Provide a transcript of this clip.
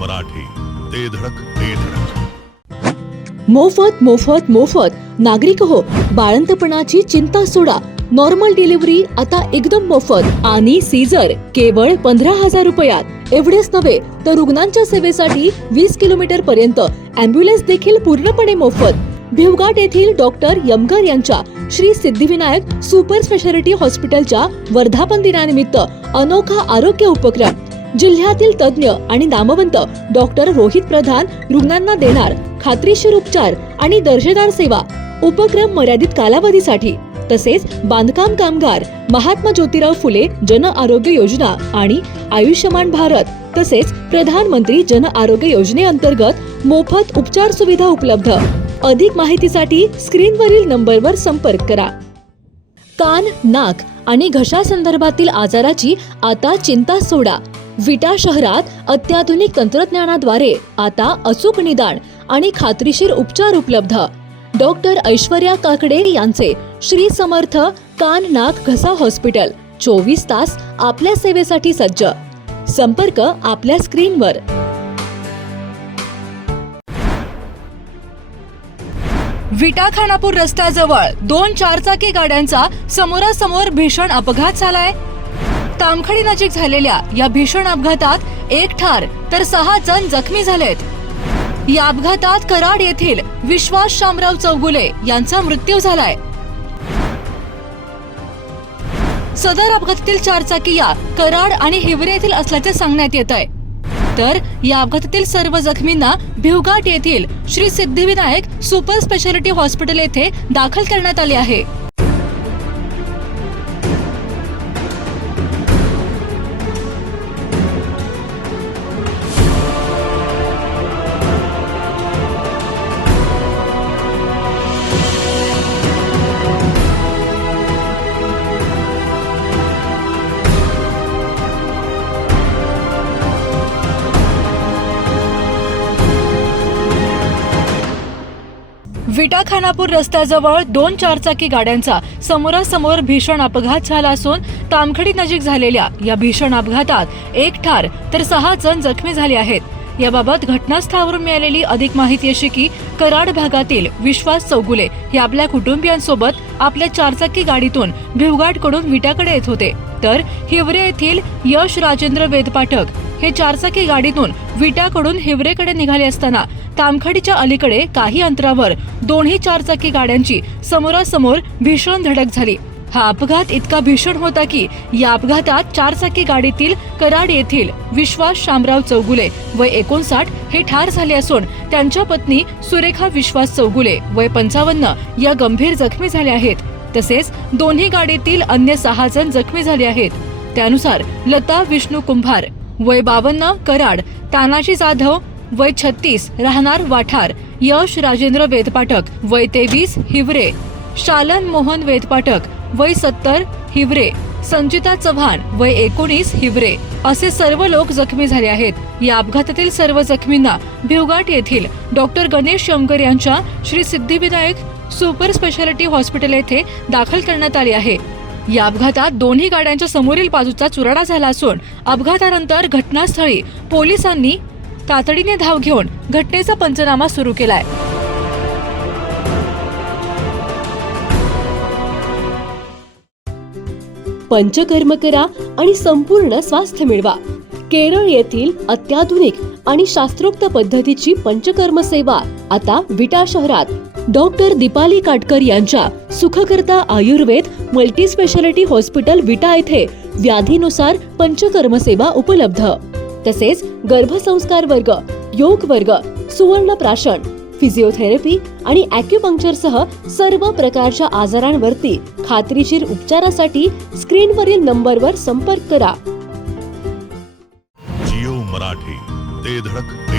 मराठी, ते धडक ते धडक. मोफत मोफत मोफत. नागरिक हो, बाळंतपणाची चिंता सोडा. नॉर्मल डिलिव्हरी आता एकदम मोफत आणि सीझर केवळ 15,000 रुपयात. एवढेच नव्हे तर रुग्णांच्या सेवेसाठी 20 किलोमीटर पर्यंत अँब्युलन्स देखील पूर्णपणे मोफत. भिवघाट येथील डॉक्टर यमगर यांच्या श्री सिद्धिविनायक सुपर स्पेशालिटी हॉस्पिटलच्या वर्धापन दिनानिमित्त अनोखा आरोग्य उपक्रम. जिल्ह्यातील तज्ञ आणि नामवंत डॉक्टर रोहित प्रधान रुग्णांना देणार खात्रीशीर उपचार आणि दर्जेदार सेवा. उपक्रम मर्यादित कालावधीसाठी. तसेच बांधकाम कामगार, महात्मा ज्योतिराव फुले जन आरोग्य योजना आणि आयुष्यमान भारत तसेच प्रधानमंत्री जन आरोग्य योजनेअंतर्गत मोफत उपचार सुविधा उपलब्ध. अधिक माहितीसाठी स्क्रीनवरील नंबरवर संपर्क करा. कान, नाक आणि घसा संदर्भातील आजाराची आता चिंता सोडा. विटा शहरात अत्याधुनिक तंत्रज्ञानाद्वारे आता अचूक निदान आणि खात्रीशीर उपचार उपलब्ध. डॉक्टर ऐश्वर्या काकडे यांचे श्री समर्थ कान नाक घसा हॉस्पिटल 24 तास आपल्या सेवेसाठी सज्ज. संपर्क आपल्या स्क्रीनवर. विटा खानापूर रस्त्याजवळ 2 चारचाकी गाड्यांचा समोरासमोर भीषण अपघात झालाय. तामखडी नजीक झालेल्या या भीषण अपघातात 1 ठार तर 6 जण जखमी झालेत. या अपघातात कराड येथील विश्वास शामराव चौगुले यांचा मृत्यू झालाय. सदर अपघातातील चारचाकी या कराड आणि हिवरे येथील असल्याचे सांगण्यात येत आहे. तर या अपघातातील सर्व जखमींना भिवघाट येथील Shri Siddhivinayak super speciality hospital येथे दाखल करण्यात आले आहे. विटा खानापूर रस्त्याजवळ 2 चारचाकी गाड्यांचा समोरासमोर भीषण अपघात झाला असून तामखडी नजीक झालेल्या या भीषण अपघातात 1 ठार तर 6 जण जखमी झाले आहेत. याबाबत घटनास्थळावरून मिळालेली अधिक माहिती अशी की कराड भागातील विश्वास चौगुले हे आपल्या कुटुंबियांसोबत आपल्या चारचाकी गाडीतून भिवघाटकडून विटाकडे येत होते. तर हिवरे येथील यश राजेंद्र वेदपाठक हे चारचाकी गाडीतून विटाकडून हिवरेकडे निघाले असताना तामखडीच्या अलीकडे काही अंतरावर दोन्ही चारचाकी गाड्यांची समोरासमोर भीषण धडक झाली. हा अपघात इतका भीषण होता की या अपघातात चारचाकी गाडीतील कराड येथील विश्वास शामराव चौगुले वय 59 हे ठार झाले असून त्यांच्या पत्नी सुरेखा विश्वास चौगुले वय 55 या गंभीर जखमी झाल्या आहेत. तसेच दोन्ही गाडीतील अन्य 6 जण जखमी झाले आहेत. त्यानुसार लता विष्णू कुंभार वय 52 कराड, तानाजी जाधव वय 36 राहणार वाठार, यश राजेंद्र वेदपाठक वय 23 हिवरे, शालन मोहन वेदपाठक वय 70 हिवरे, संजिता चव्हाण वय 19 हिवरे असे सर्व लोक जखमी झाले आहेत. या अपघातातील सर्व जखमींना भिवघाट येथील डॉक्टर गणेश यमगर यांच्या Shri Siddhivinayak super speciality hospital येथे दाखल करण्यात आले आहे. या अपघातात दोन्ही गाड्यांच्या समोरील बाजूचा चुराडा झाला असून अपघातानंतर घटनास्थळी पोलिसांनी तातडीने धाव घेऊन घटनेचा पंचनामा सुरू केलाय. पंचकर्म करा आणि संपूर्ण स्वास्थ्य मिळवा. केरळ येथील अत्याधुनिक आणि शास्त्रोक्त पद्धतीची पंचकर्म सेवा आता विटा शहरात. डॉक्टर दीपाली काटकर यांच्या सुखकर्ता आयुर्वेद मल्टी स्पेशालिटी हॉस्पिटल विटा येथे व्याधीनुसार पंचकर्म सेवा उपलब्ध. तसेच गर्भसंस्कार वर्ग, योग वर्ग, सुवर्ण प्राशन, फिजिओथेरपी आणि ॲक्युपंक्चर सह सर्व प्रकारच्या आजारांवरती खात्रीशीर उपचारासाठी स्क्रीनवरील नंबरवर संपर्क करा. जिओ मराठी, ते धडक